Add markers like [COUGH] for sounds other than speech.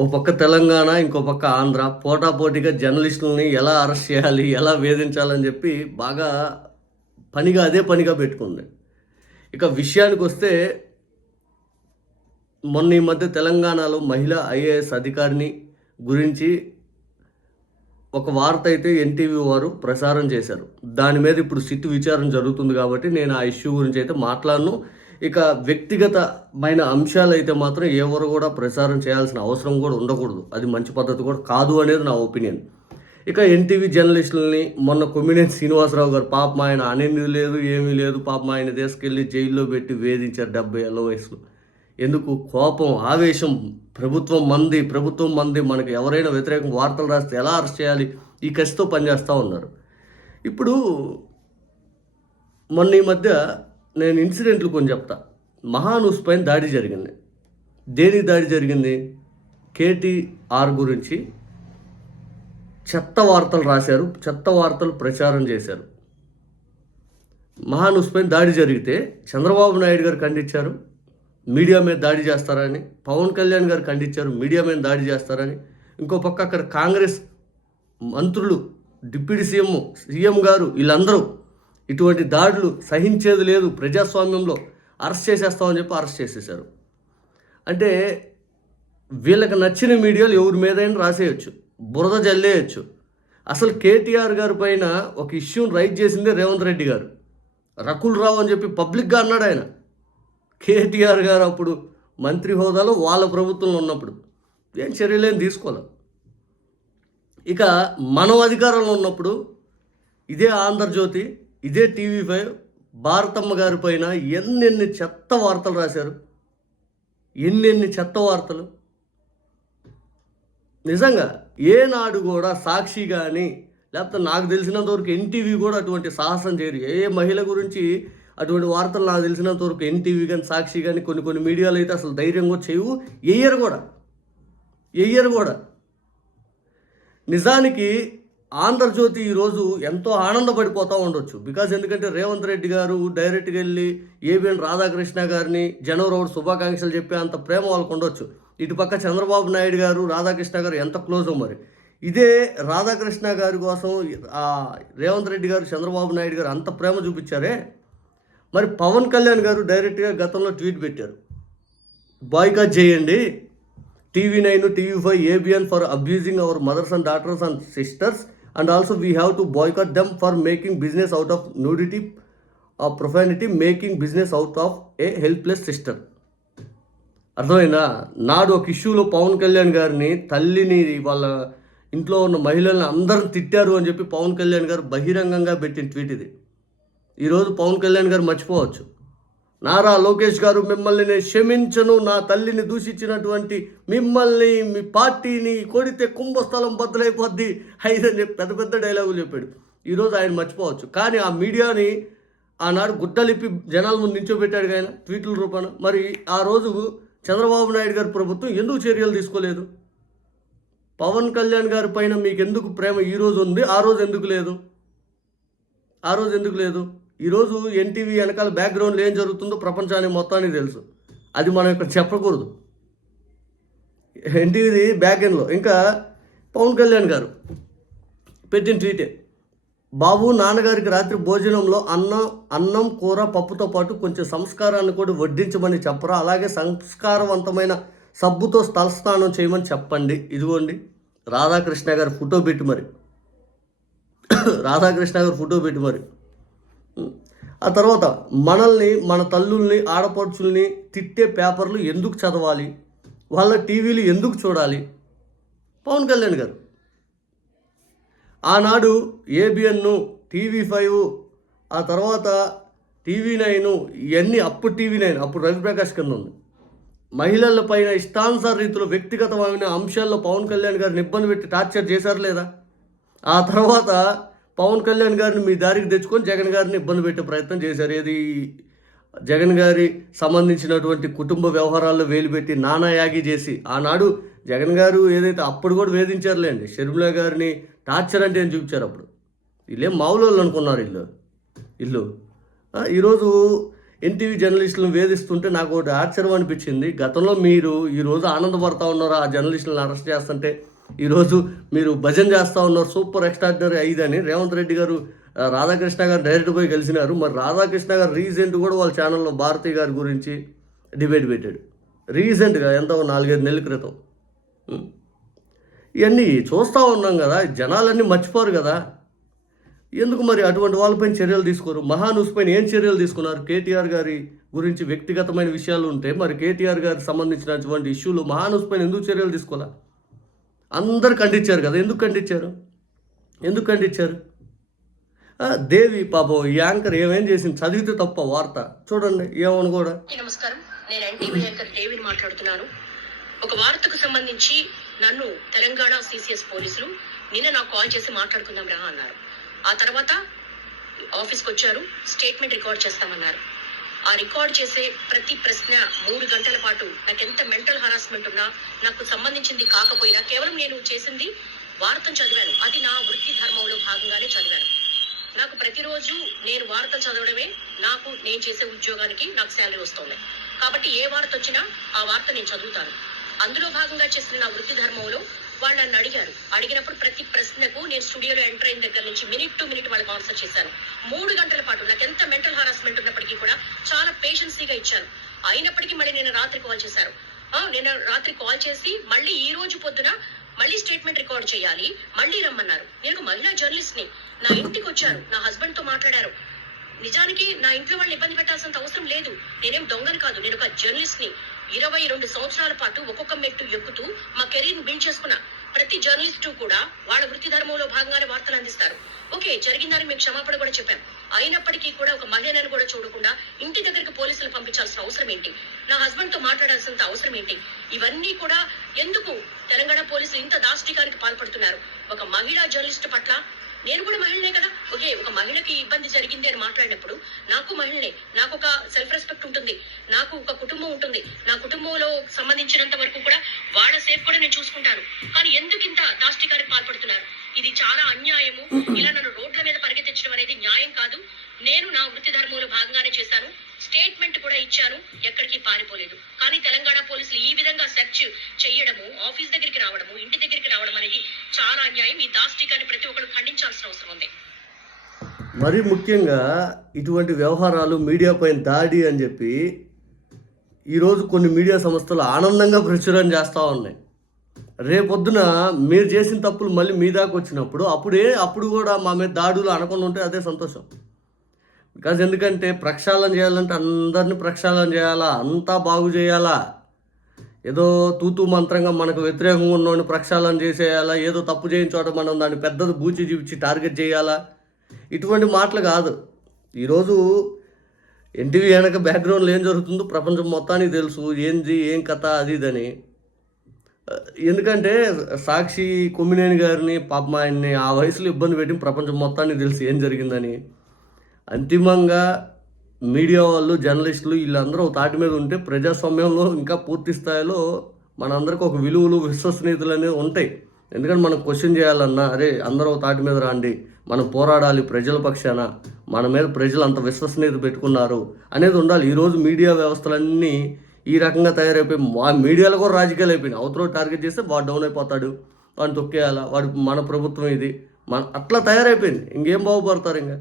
ఓ పక్క తెలంగాణ ఇంకో పక్క ఆంధ్ర. పోటాపోటీగా జర్నలిస్టులని ఎలా అరెస్ట్ చేయాలి ఎలా వేధించాలని చెప్పి బాగా పనిగా అదే పనిగా పెట్టుకుంది. ఇక విషయానికి వస్తే మొన్న ఈ మధ్య తెలంగాణలో మహిళా ఐఏఎస్ అధికారిని గురించి ఒక వార్త అయితే ఎన్టీవీ వారు ప్రసారం చేశారు. దాని మీద ఇప్పుడు సిట్ విచారణ జరుగుతుంది కాబట్టి నేను ఆ ఇష్యూ గురించి అయితే మాట్లాడను. ఇక వ్యక్తిగతమైన అంశాలు అయితే మాత్రం ఎవరు కూడా ప్రసారం చేయాల్సిన అవసరం కూడా ఉండకూడదు. అది మంచి పద్ధతి కూడా కాదు అనేది నా ఒపీనియన్. ఇక ఎన్టీవీ జర్నలిస్టులని మొన్న కొమ్మినేని శ్రీనివాసరావు గారు పాపం ఆయన అనేది లేదు ఏమీ లేదు పాపం ఆయన తీసుకెళ్ళి జైల్లో పెట్టి వేధించారు డెబ్బై ఏళ్ళ వయసులో. ఎందుకు? కోపం ఆవేశం ప్రభుత్వం మంది ప్రభుత్వం మంది మనకి ఎవరైనా వ్యతిరేకం వార్తలు రాస్తే ఎలా అరెస్ట్ చేయాలి? ఈ కసితో పనిచేస్తూ ఉన్నారు. ఇప్పుడు మొన్న ఈ మధ్య నేను ఇన్సిడెంట్లు కొన్ని చెప్తా. మహానూస్ పైన దాడి జరిగింది. దేనికి దాడి జరిగింది? కేటీఆర్ గురించి చెత్త వార్తలు రాశారు. చెత్త వార్తలు ప్రచారం చేశారు. మహానూస్ పైన దాడి జరిగితే చంద్రబాబు నాయుడు గారు ఖండించారు. మీడియా మీద దాడి చేస్తారని పవన్ కళ్యాణ్ గారు ఖండించారు. మీడియా మీద దాడి చేస్తారని. ఇంకో పక్క అక్కడ కాంగ్రెస్ మంత్రులు డిప్యూటీ సీఎం సీఎం గారు వీళ్ళందరూ ఇటువంటి దాడులు సహించేది లేదు. ప్రజాస్వామ్యంలో అరెస్ట్ చేసేస్తామని చెప్పి అరెస్ట్ చేసేసారు అంటే వీళ్ళకి నచ్చిన మీడియాలు ఎవరి మీదైనా రాసేయచ్చు. బురద జల్లేయచ్చు. అసలు కేటీఆర్ గారి పైన ఒక ఇష్యూని రైట్ చేసిందే రేవంత్ రెడ్డి గారు. రకుల్ రావు అని చెప్పి పబ్లిక్గా అన్నాడు ఆయన. కేటీఆర్ గారు అప్పుడు మంత్రి హోదాలో వాళ్ళ ప్రభుత్వంలో ఉన్నప్పుడు. ఏం చర్యలేం తీసుకోవాలి ఇక మనం అధికారంలో ఉన్నప్పుడు ఇదే ఆంధ్రజ్యోతి ఇదే టీవీ ఫైవ్ భారతమ్మ గారి పైన ఎన్నెన్ని చెత్త వార్తలు రాశారు? ఎన్నెన్ని చెత్త వార్తలు? నిజంగా ఏనాడు కూడా సాక్షి కానీ లేకపోతే నాకు తెలిసినంత వరకు ఎన్టీవీ కూడా అటువంటి సాహసం చేయరు. ఏ మహిళ గురించి అటువంటి వార్తలు నాకు తెలిసినంత వరకు ఎన్టీవీ కానీ సాక్షి కానీ కొన్ని కొన్ని మీడియాలు అయితే అసలు ధైర్యంగా చేయవు ఎయ్యరు కూడా. ఎయ్యరు కూడా. నిజానికి ఆంధ్రజ్యోతి ఈరోజు ఎంతో ఆనందపడిపోతూ ఉండొచ్చు. బికాజ్ ఎందుకంటే రేవంత్ రెడ్డి గారు డైరెక్ట్గా వెళ్ళి ఏబిఎన్ రాధాకృష్ణ గారిని జనవరి ఒకటి శుభాకాంక్షలు చెప్పే అంత ప్రేమ వాళ్ళకు ఉండొచ్చు. ఇటు పక్క చంద్రబాబు నాయుడు గారు రాధాకృష్ణ గారు ఎంత క్లోజో మరి. ఇదే రాధాకృష్ణ గారి కోసం రేవంత్ రెడ్డి గారు చంద్రబాబు నాయుడు గారు అంత ప్రేమ చూపించారే? మరి పవన్ కళ్యాణ్ గారు డైరెక్ట్గా గతంలో ట్వీట్ పెట్టారు. బాయ్కాట్ చేయండి. TV nine TV five ABN for abusing our mothers and daughters and sisters and also we have to boycott them for making business out of nudity profanity making business out of a helpless sister అర్థమైందా? నాడు ఒక ఇష్యూలో పవన్ కళ్యాణ్ గారిని తల్లిని వాళ్ళ ఇంట్లో ఉన్న మహిళల్ని అందరం తిట్టారు అని చెప్పి పవన్ కళ్యాణ్ గారు బహిరంగంగా పెట్టిన ట్వీట్ ఇది. ఈరోజు పవన్ కళ్యాణ్ గారు మర్చిపోవచ్చు. నారా లోకేష్ గారు మిమ్మల్ని నేను క్షమించను. నా తల్లిని దూషించినటువంటి మిమ్మల్ని మీ పార్టీని కొడితే కుంభస్థలం బద్దలైపోద్ది అయిదని చెప్పి పెద్ద పెద్ద డైలాగులు చెప్పాడు. ఈరోజు ఆయన మర్చిపోవచ్చు. కానీ ఆ మీడియాని ఆనాడు గుడ్డలిప్పి జనాల ముందు నించోబెట్టాడు ఆయన ట్వీట్ల రూపాన. మరి ఆ రోజు చంద్రబాబు నాయుడు గారి ప్రభుత్వం ఎందుకు చర్యలు తీసుకోలేదు? పవన్ కళ్యాణ్ గారి పైన మీకు ఎందుకు ప్రేమ ఈరోజు ఉంది ఆ రోజు ఎందుకు లేదు? ఆ రోజు ఎందుకు లేదు? ఈరోజు ఎన్టీవీ వెనకాల బ్యాక్గ్రౌండ్లో ఏం జరుగుతుందో ప్రపంచానికి మొత్తానికి తెలుసు. అది మనం ఇక్కడ చెప్పకూడదు. ఎన్టీవీది బ్యాక్ ఎండ్లో ఇంకా పవన్ కళ్యాణ్ గారు పెట్టిన ట్వీటే బాబు నాన్నగారికి రాత్రి భోజనంలో అన్నం అన్నం కూర పప్పుతో పాటు కొంచెం సంస్కారాన్ని కూడా వడ్డించమని చెప్పరా? అలాగే సంస్కారవంతమైన సబ్బుతో స్థలస్నానం చేయమని చెప్పండి. ఇదిగోండి. రాధాకృష్ణ గారు ఫోటో పెట్టి మరి. [COUGHS] రాధాకృష్ణ గారు ఫోటో పెట్టి మరి. ఆ తర్వాత మనల్ని మన తల్లుల్ని ఆడపడుచుల్ని తిట్టే పేపర్లు ఎందుకు చదవాలి? వాళ్ళ టీవీలు ఎందుకు చూడాలి? పవన్ కళ్యాణ్ గారు. ఆనాడు ఏబిఎన్ను టీవీ ఫైవ్ ఆ తర్వాత టీవీ నైన్ ఇవన్నీ అప్పుడు టీవీ నైన్ అప్పుడు రవిప్రకాష్ కింద ఉంది. మహిళల పైన ఇష్టానుసార రీతిలో వ్యక్తిగతమైన అంశాల్లో పవన్ కళ్యాణ్ గారిని ఇబ్బంది పెట్టి టార్చర్ చేశారు లేదా? ఆ తర్వాత పవన్ కళ్యాణ్ గారిని మీ దారికి తెచ్చుకొని జగన్ గారిని ఇబ్బంది పెట్టే ప్రయత్నం చేశారు. ఏది? జగన్ గారి సంబంధించినటువంటి కుటుంబ వ్యవహారాల్లో వేలుపెట్టి నానా యాగి చేసి ఆనాడు జగన్ గారు ఏదైతే అప్పుడు కూడా వేధించారులేండి. షర్మిల గారిని టార్చర్ అంటే ఏం చూపించారు అప్పుడు? వీళ్ళేం మామూలు వాళ్ళు? అనుకున్నారు ఇల్లు ఇల్లు ఈరోజు ఎన్టీవీ జర్నలిస్టులను వేధిస్తుంటే నాకు ఒకటి ఆశ్చర్యం అనిపించింది. గతంలో మీరు ఈరోజు ఆనందపడతా ఉన్నారు? ఆ జర్నలిస్టులను అరెస్ట్ చేస్తుంటే ఈరోజు మీరు భజన చేస్తూ ఉన్నారు సూపర్ ఎక్స్ట్రాడినరీ ఐదని. రేవంత్ రెడ్డి గారు రాధాకృష్ణ గారు డైరెక్ట్ పోయి కలిసినారు మరి రాధాకృష్ణ గారు రీసెంట్ కూడా వాళ్ళ ఛానల్లో భారతి గారి గురించి డిబేట్ పెట్టాడు. రీసెంట్గా ఎంతో నాలుగైదు నెలల క్రితం. ఇవన్నీ చూస్తూ ఉన్నాం కదా జనాలన్నీ మర్చిపోరు కదా. ఎందుకు మరి అటువంటి వాళ్ళపైన చర్యలు తీసుకోరు? మహానూస్ పైన ఏం చర్యలు తీసుకున్నారు? కేటీఆర్ గారి గురించి వ్యక్తిగతమైన విషయాలు ఉంటే మరి కేటీఆర్ గారికి సంబంధించినటువంటి ఇష్యూలు మహానూస్ పైన ఎందుకు చర్యలు తీసుకోవాలా? అందరు ఖండించారు కదా. ఎందుకు ఖండించారు? ఎందుకు ఖండించారు? ఆ, దేవి పాపం ఈ యాంకర్ ఏమేం చేసింది? చదివితే తప్ప వార్త. చూడండి ఏమని కూడా. నమస్కారం. నేను ఎన్టీవీ యాంకర్ దేవిని మాట్లాడుతున్నాను. ఒక వార్తకు సంబంధించి నన్ను తెలంగాణ సిసిఎస్ పోలీసులు నిన్న నాకు కాల్ చేసి మాట్లాడుకుందాం రా అన్నారు. ఆ తర్వాత ఆఫీస్కి వచ్చారు స్టేట్మెంట్ రికార్డ్ చేస్తామన్నారు. ఆ రికార్డ్ చేసే ప్రతి ప్రశ్న మూడు గంటల పాటు నాకు ఎంత మెంటల్ హరాస్మెంట్ ఉన్నా నాకు సంబంధించింది కాకపోయినా కేవలం నేను చేసింది వార్తను చదివాను. అది నా వృత్తి ధర్మంలో భాగంగానే చదివాను. నాకు ప్రతిరోజు నేను వార్తలు చదవడమే నాకు నేను చేసే ఉద్యోగానికి నాకు శాలరీ వస్తుంది. కాబట్టి ఏ వార్త వచ్చినా ఆ వార్త నేను చదువుతాను. అందులో భాగంగా చేసిన నా వృత్తి ధర్మంలో వాళ్ళు నన్ను అడిగారు. అడిగినప్పుడు ప్రతి ప్రశ్నకు నేను స్టూడియోలో ఎంటర్ అయిన దగ్గర నుంచి మినిట్ టు మినిట్ వాళ్ళకి ఆన్సర్ చేశాను మూడు గంటల పాటు నాకు ఎంత మెంటల్ హారాస్మెంట్ ఉన్నప్పటికీ కూడా ఏజెన్సీగా ఇచ్చాను అయినప్పటికీ మళ్ళీ నేను రాత్రి కాల్ చేశారు. నేను రాత్రి కాల్ చేసి మళ్ళీ ఈ రోజు పొద్దున మళ్ళీ స్టేట్మెంట్ రికార్డ్ చేయాలి మళ్ళీ రమ్మన్నారు. నేను మహిళా జర్నలిస్ట్ని. నా ఇంటికి వచ్చారు నా హస్బెండ్తో మాట్లాడారు. నిజానికి నా ఇంట్లో వాళ్ళు ఇబ్బంది పెట్టాల్సినంత అవసరం లేదు. నేనేం దొంగని కాదు నేను ఒక జర్నలిస్ట్ని. ఇరవై రెండు సంవత్సరాల పాటు ఒక్కొక్క మెట్టు ఎక్కుతూ మా కెరీర్ బిల్డ్ చేసుకున్నా ప్రతి జర్నలిస్టు కూడా వాళ్ళ వృత్తి ధర్మంలో భాగంగానే వార్తలు అందిస్తారు. ఓకే జరిగిందని మేము క్షమాపణ కూడా చెప్పాం అయినప్పటికీ కూడా ఒక మహిళను కూడా చూడకుండా ఇంటి దగ్గరికి పోలీసులు పంపించాల్సిన అవసరం ఏంటి? నా హస్బెండ్తో మాట్లాడాల్సినంత అవసరం ఏంటి? ఇవన్నీ కూడా ఎందుకు తెలంగాణ పోలీసులు ఇంత దాష్టికానికి పాల్పడుతున్నారు? ఒక మహిళా జర్నలిస్ట్ పట్ల నేను కూడా మహిళనే కదా? ఓకే ఒక మహిళకి ఇబ్బంది జరిగింది అని మాట్లాడినప్పుడు నాకు మహిళనే నాకు ఒక సెల్ఫ్ రెస్పెక్ట్ ఉంటుంది నాకు ఒక కుటుంబం ఉంటుంది నా కుటుంబంలో సంబంధించినంత వరకు కూడా వాళ్ళ సేఫ్ కూడా నేను చూసుకుంటాను. కానీ ఎందుకు ఇంత దాష్టికారికి పాల్పడుతున్నారు? ఇది చాలా అన్యాయము. ఇలా నన్ను రోడ్ల మీద పరిగెత్తించడం అనేది న్యాయం కాదు. నేను నా వృత్తి ధర్మంలో భాగంగానే చేశాను. స్టేట్మెంట్ కూడా ఇచ్చాను. ఎక్కడికి పారిపోలేదు. కానీ తెలంగాణ పోలీసులు ఈ విధంగా సెర్చ్ చేయడము ఆఫీస్ దగ్గరికి రావడము ఇంటి దగ్గరికి రావడం అనేది చాలా అన్యాయం. ఈ దాష్టికాన్ని ప్రతి ఒక్కరు ఖండించాల్సిన అవసరం ఉంది. మరి ముఖ్యంగా ఇటువంటి వ్యవహారాలు మీడియా పైన దాడి అని చెప్పి ఈరోజు కొన్ని మీడియా సంస్థలు ఆనందంగా ప్రచురణ చేస్తూ ఉన్నాయి. రేపొద్దున మీరు చేసిన తప్పులు మళ్ళీ మీ దాకా వచ్చినప్పుడు అప్పుడే అప్పుడు కూడా మా మీద దాడులు అనకుండా ఉంటే అదే సంతోషం. బికాజ్ ఎందుకంటే ప్రక్షాళన చేయాలంటే అందరిని ప్రక్షాళన చేయాలా? అంతా బాగు చేయాలా? ఏదో తూతూ మంత్రంగా మనకు వ్యతిరేకంగా ఉన్నోడిని ప్రక్షాళన చేసేయాలా? ఏదో తప్పు చేయించోట మనం దాన్ని పెద్దది బూచి చూపించి టార్గెట్ చేయాలా? ఇటువంటి మాటలు కాదు. ఈరోజు ఎన్టీవీ వెనక బ్యాక్గ్రౌండ్లో ఏం జరుగుతుందో ప్రపంచం మొత్తానికి తెలుసు. ఏంది ఏం కథ అది ఇదని ఎందుకంటే సాక్షి కొమ్మినేని గారిని పాపం ఆయన్ని ఆ వయసులో ఇబ్బంది పెట్టి ప్రపంచం మొత్తానికి తెలుసు ఏం జరిగిందని. అంతిమంగా మీడియా వాళ్ళు జర్నలిస్టులు వీళ్ళందరూ ఒక తాటి మీద ఉంటే ప్రజాస్వామ్యంలో ఇంకా పూర్తి స్థాయిలో మనందరికీ ఒక విలువలు విశ్వసనీయతలు అనేవి ఉంటాయి. ఎందుకంటే మనం క్వశ్చన్ చేయాలన్నా అరే అందరూ ఒక తాటి మీద రాండి మనం పోరాడాలి ప్రజల పక్షాన మన మీద ప్రజలు అంత విశ్వసనీయత పెట్టుకున్నారు అనేది ఉండాలి. ఈరోజు మీడియా వ్యవస్థలన్నీ ఈ రకంగా తయారైపోయి మా మీడియాలో కూడా రాజకీయాలు అయిపోయినాయి. అవతల టార్గెట్ చేస్తే వాడు డౌన్ అయిపోతాడు వాడిని తొక్కేయాలా వాడు మన ప్రభుత్వం ఇది మన అట్లా తయారైపోయింది. ఇంకేం బాగుపడతారు ఇంకా?